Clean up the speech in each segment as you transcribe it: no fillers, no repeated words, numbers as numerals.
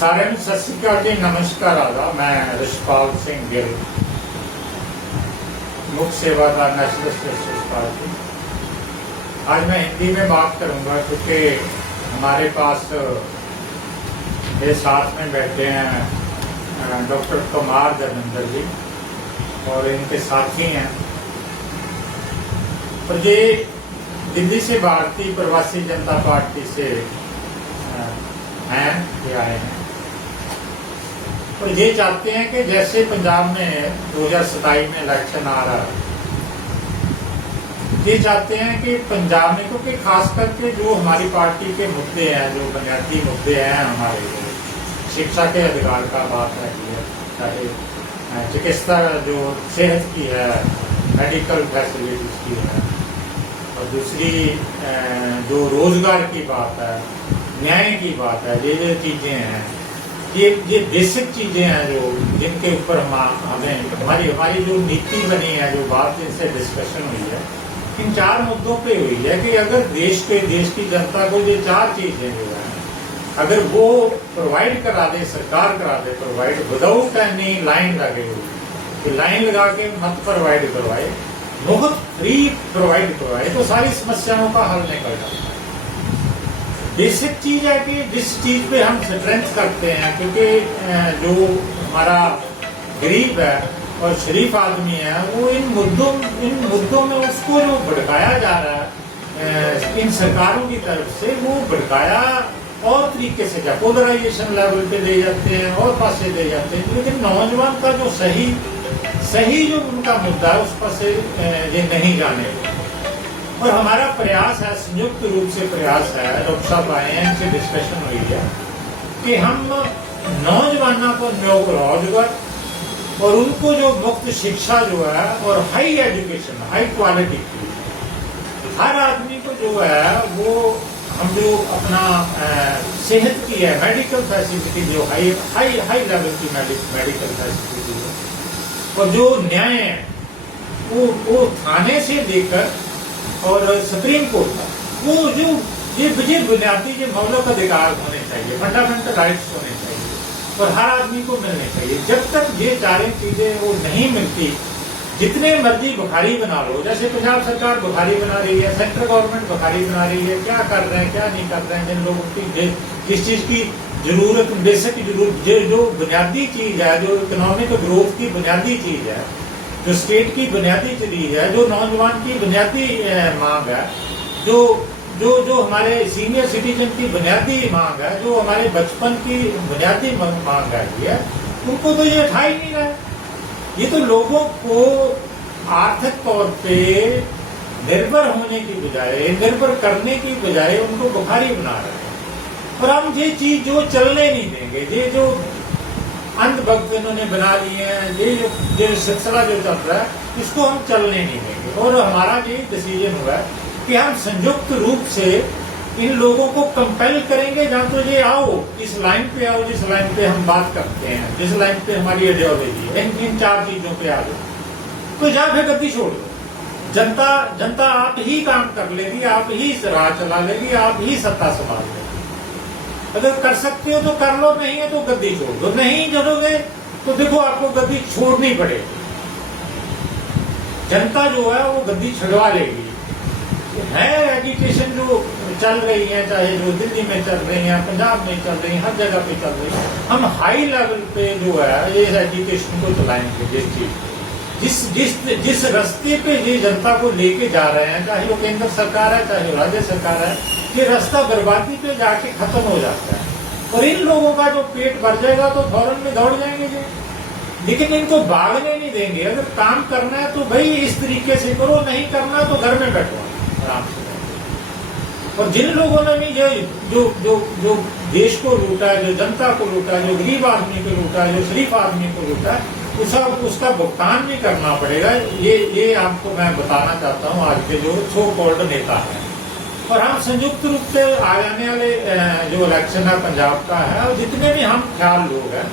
सारे सत श्री अकाल जी, नमस्कार आदाब। मैं रिशपाल सिंह गिल, मुख्य सेवादार नेशनल सोशलिस्ट पार्टी। आज मैं हिंदी में बात करूंगा क्योंकि हमारे पास मेरे साथ में बैठे हैं डॉक्टर कुमार धर्मेंद्र जी और इनके साथी हैं। और ये दिल्ली से भारतीय प्रवासी जनता पार्टी से हैं, ये आए हैं और ये चाहते हैं कि जैसे पंजाब में 2027 में इलेक्शन आ रहा है, ये चाहते हैं कि पंजाब में, क्योंकि खास करके जो हमारी पार्टी के मुद्दे हैं, जो बुनियादी मुद्दे हैं हमारे, शिक्षा के अधिकार का बात है, चाहे चिकित्सा जो सेहत की है, मेडिकल फैसिलिटीज की है, और दूसरी जो रोजगार की बात है, न्याय की बात है, ये जो चीजें हैं, ये बेसिक चीजें हैं जो जिनके ऊपर हमें हमारी जो नीति बनी है, जो बात इनसे डिस्कशन हुई है, इन 4 मुद्दों पे हुई है कि अगर देश की जनता को ये 4 चीजें जो है अगर वो प्रोवाइड करा दे, सरकार करा they provide, without any line लगे हुई, लाइन लगा के मत प्रोवाइड करवाए, मुफ्त फ्री प्रोवाइड करवाए, तो सारी समस्याओं का हल निकल जाता है। बेसिक चीज है कि जिस चीज पे हम स्ट्रेंथ करते हैं, क्योंकि जो हमारा गरीब है और शरीफ आदमी है, वो इन मुद्दों में उसको जो भड़काया जा रहा है इन सरकारों की तरफ से, वो भड़काया और तरीके से जा पोलराइजेशन लेवल पे ले जाते हैं और पासे ले जाते हैं, लेकिन नौजवान का जो सही जो उनका मुद्दा है उस पर से ये नहीं जाने। और हमारा प्रयास है, संयुक्त रूप से प्रयास है, डॉक्टर साहब आए हैं, इनसे डिस्कशन हुई है कि हम नौजवानों को रोजगार और उनको जो मुफ्त शिक्षा जो है और हाई एजुकेशन, हाई क्वालिटी की, हर आदमी को जो है वो हम जो अपना सेहत की है, मेडिकल फैसिलिटी जो हाई लेवल की मेडिकल फैसिलिटी है, और जो न्याय है वो थाने से लेकर और सुप्रीम कोर्ट का, वो जो ये बुनियादी जो मौलिक अधिकार होने चाहिए, फंडामेंटल राइट्स होने चाहिए और हर आदमी को मिलने चाहिए। जब तक ये 4 चीजें वो नहीं मिलती, जितने मर्जी बुखारी बना लो, जैसे पंजाब सरकार बुखारी बना रही है, सेंट्रल गवर्नमेंट बुखारी बना रही है, क्या कर रहे हैं क्या नहीं कर रहे हैं, जिन लोगों की जिस चीज की जरूरत, बेसिक जरूरत, जो बुनियादी चीज है, जो इकोनॉमिक ग्रोथ की बुनियादी चीज है, जो स्टेट की बुनियादी चीज है, जो नौजवान की बुनियादी मांग है, जो हमारे सीनियर सिटीजन की बुनियादी मांग है, जो हमारे बचपन की बुनियादी मांग है, उनको तो ये उठा ही नहीं रहा है। ये तो लोगों को आर्थिक तौर पे निर्भर होने की बजाय, निर्भर करने की बजाय उनको बुखारी बना रहे हैं। और हम ये चीज जो चलने नहीं देंगे, ये जो अंधभक्त इन्होंने बना लिए हैं, ये जो सिलसिला जो चल रहा है, इसको हम चलने नहीं देंगे। और हमारा ये डिसीजन हुआ है कि हम संयुक्त रूप से इन लोगों को कंपेल करेंगे, जहाँ तो ये आओ, इस लाइन पे आओ, जिस लाइन पे हम बात करते हैं, जिस लाइन पे हमारी आइडियोलॉजी है, इन 4 चीजों पे आ जाओ, तो जहाँ फिर गद्दी छोड़ दो। जनता आप ही काम कर लेगी, आप ही राह चला लेगी, आप ही सत्ता संभाल लेगी। अगर कर सकते हो तो कर लो, नहीं है तो गद्दी छोड़ दो। नहीं चलोगे तो देखो आपको गद्दी छोड़नी पड़ेगी, जनता जो है वो गद्दी छुड़वा लेगी। है एजुकेशन जो चल रही है, चाहे जो दिल्ली में चल रही है, पंजाब में चल रही है, हर जगह पे चल रही है, हम हाई लेवल पे जो है ये एजुकेशन को चलाएंगे। जिस रास्ते पे ये जनता को लेके जा रहे हैं, चाहे वो केंद्र सरकार है, चाहे राज्य सरकार है, ये रास्ता बर्बादी पे जाके खत्म हो जाता है। और इन लोगों का जो पेट भर जाएगा तो फौरन में दौड़ जाएंगे जी, लेकिन इनको भागने नहीं देंगे। अगर काम करना है तो भाई इस तरीके से करो, नहीं करना तो घर में बैठो आराम से। और जिन लोगों ने भी जो देश को लूटा है, जो जनता को लूटा है, जो गरीब आदमी को लूटा है, जो शरीफ आदमी को लूटा है, उसका भुगतान भी करना पड़ेगा। ये आपको मैं बताना चाहता हूँ आज के जो सो कॉल्ड नेता है। और हम संयुक्त रूप से आने वाले जो इलेक्शन है पंजाब का है, और जितने भी हम ख्याल लोग हैं,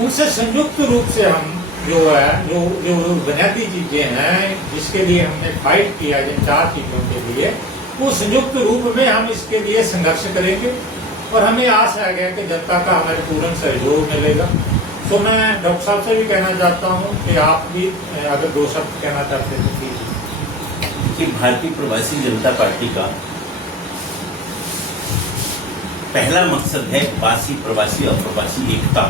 उनसे संयुक्त रूप से हम जो बुनियादी चीजें हैं, जिसके लिए हमने फाइट किया, जिन 4 चीजों के लिए, वो संयुक्त रूप में हम इसके लिए संघर्ष करेंगे। और हमें आस है गया कि जनता का हमें पूर्ण सहयोग मिलेगा। तो मैं डॉक्टर साहब से भी कहना चाहता हूँ कि आप भी अगर दो शब्द कहना चाहते हैं तो कि भारतीय प्रवासी जनता पार्टी का पहला मकसद है वासी प्रवासी और प्रवासी एकता।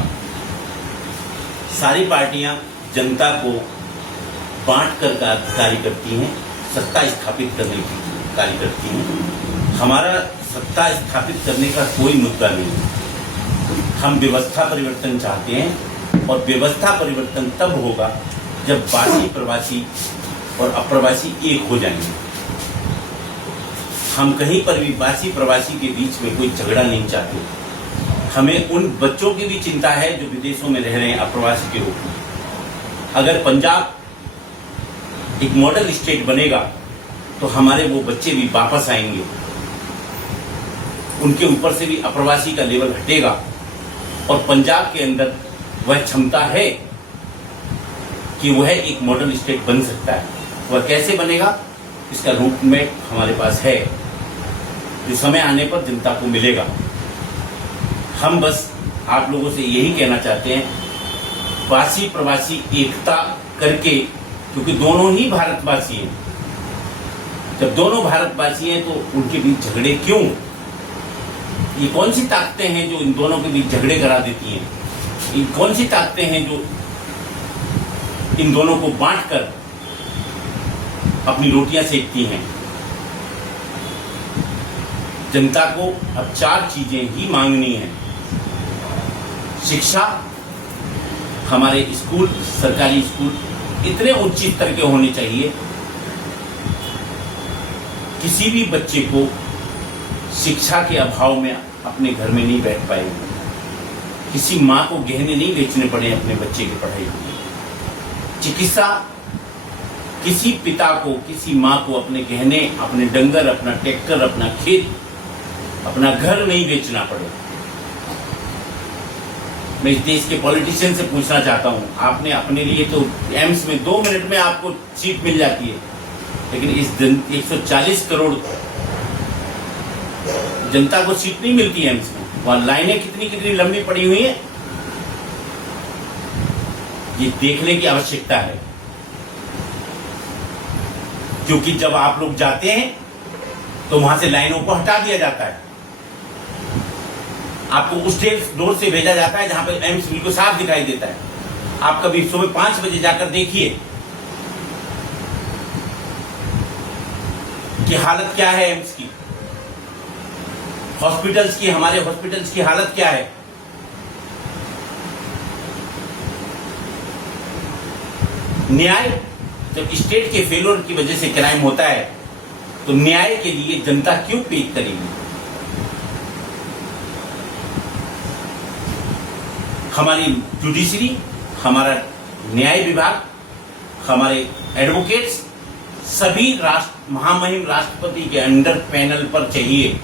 सारी पार्टियां जनता को बांट कर कार्य करती हैं, सत्ता स्थापित करने की कार्य करती हैं। हमारा सत्ता स्थापित करने का कोई मुद्दा नहीं। हम व्यवस्था परिवर्तन चाहते हैं और व्यवस्था परिवर्तन तब होगा जब वासी प्रवासी और अप्रवासी एक हो जाएंगे। हम कहीं पर भी वासी प्रवासी के बीच में कोई झगड़ा नहीं चाहते। हमें उन बच्चों की भी चिंता है जो विदेशों में रह रहे हैं अप्रवासी के रूप में। अगर पंजाब एक मॉडल स्टेट बनेगा तो हमारे वो बच्चे भी वापस आएंगे, उनके ऊपर से भी अप्रवासी का लेवल हटेगा और पंजाब के अंदर वह क्षमता है कि वह एक मॉडल स्टेट बन सकता है। वह कैसे बनेगा, इसका रूट मैप हमारे पास है, जो समय आने पर जनता को मिलेगा। हम बस आप लोगों से यही कहना चाहते हैं, वासी प्रवासी एकता करके, क्योंकि दोनों ही भारतवासी हैं। जब दोनों भारतवासी हैं तो उनके बीच झगड़े क्यों? ये कौन सी ताकतें हैं जो इन दोनों के बीच झगड़े करा देती हैं? ये कौन सी ताकतें हैं जो इन दोनों को बांटकर अपनी रोटियां सेकती हैं? जनता को अब 4 चीजें ही मांगनी है। शिक्षा, हमारे स्कूल, सरकारी स्कूल इतने उच्च स्तर के होने चाहिए, किसी भी बच्चे को शिक्षा के अभाव में अपने घर में नहीं बैठ पाएगा। किसी माँ को गहने नहीं बेचने पड़े अपने बच्चे की पढ़ाई के लिए। चिकित्सा, किसी पिता को, किसी माँ को अपने गहने, अपने डंगर, अपना ट्रैक्टर, अपना खेत, अपना घर नहीं बेचना पड़े। मैं इस देश के पॉलिटिशियन से पूछना चाहता हूं, आपने अपने लिए तो एम्स में 2 मिनट में आपको सीट मिल जाती है, लेकिन इस 140 करोड़ जनता को सीट नहीं मिलती है एम्स में। वहां लाइनें कितनी कितनी लंबी पड़ी हुई हैं, ये देखने की आवश्यकता है। क्योंकि जब आप लोग जाते हैं तो वहां से लाइनों को हटा दिया जाता है, आपको उस डोर से भेजा जाता है जहां पर एम्स बिल्कुल साफ दिखाई देता है। आप कभी सुबह 5 बजे जाकर देखिए कि हालत क्या है एम्स की, हॉस्पिटल्स की, हमारे हॉस्पिटल्स की हालत क्या है। न्याय, जब स्टेट के फेलियर की वजह से क्राइम होता है तो न्याय के लिए जनता क्यों पेश करेगी? हमारी जुडिशरी, हमारा न्याय विभाग, हमारे एडवोकेट्स सभी महामहिम राष्ट्रपति के अंडर पैनल पर चाहिए,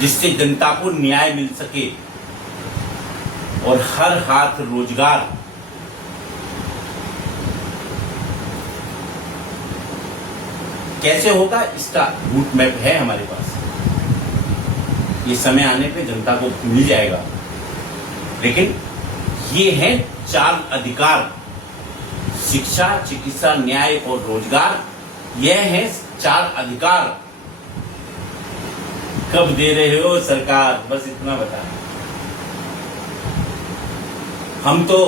जिससे जनता को न्याय मिल सके और हर हाथ रोजगार। कैसे होगा, इसका रूट मैप है हमारे पास। ये समय आने पे जनता को मिल जाएगा। लेकिन ये हैं 4 अधिकार, शिक्षा, चिकित्सा, न्याय और रोजगार। यह हैं 4 अधिकार। कब दे रहे हो सरकार, बस इतना बता। हम तो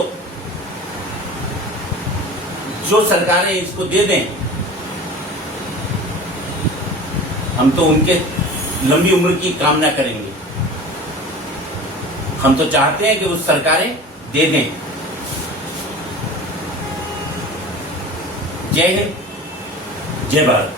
जो सरकारें इसको दे दें, हम तो उनके लंबी उम्र की कामना करेंगे। हम तो चाहते हैं कि वो सरकारें दे दें। जय हिंद, जय भारत।